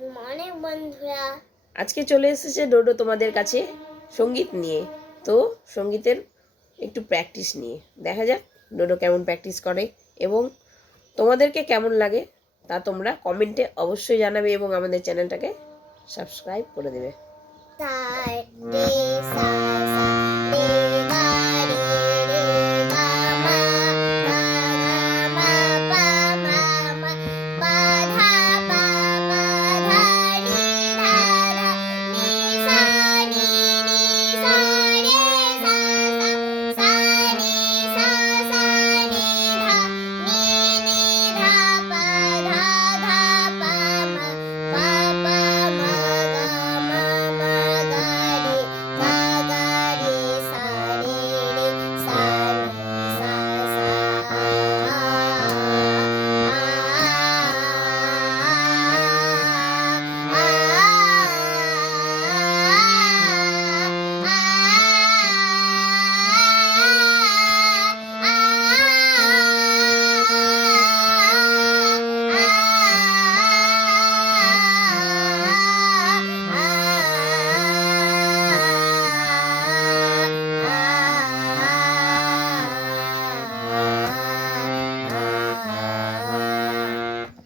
Good morning বন্ধুরা। আজকে চলে এসেছে ডোডো তোমাদের কাছে সঙ্গীত নিয়ে। তো সঙ্গীতের একটু প্র্যাকটিস নিয়ে দেখা যাক ডোডো কেমন প্র্যাকটিস করে এবং তোমাদেরকে কেমন লাগে তা তোমরা কমেন্টে অবশ্যই জানাবে এবং আমাদের চ্যানেলটাকে সাবস্ক্রাইব করে দেবে। সার্ডে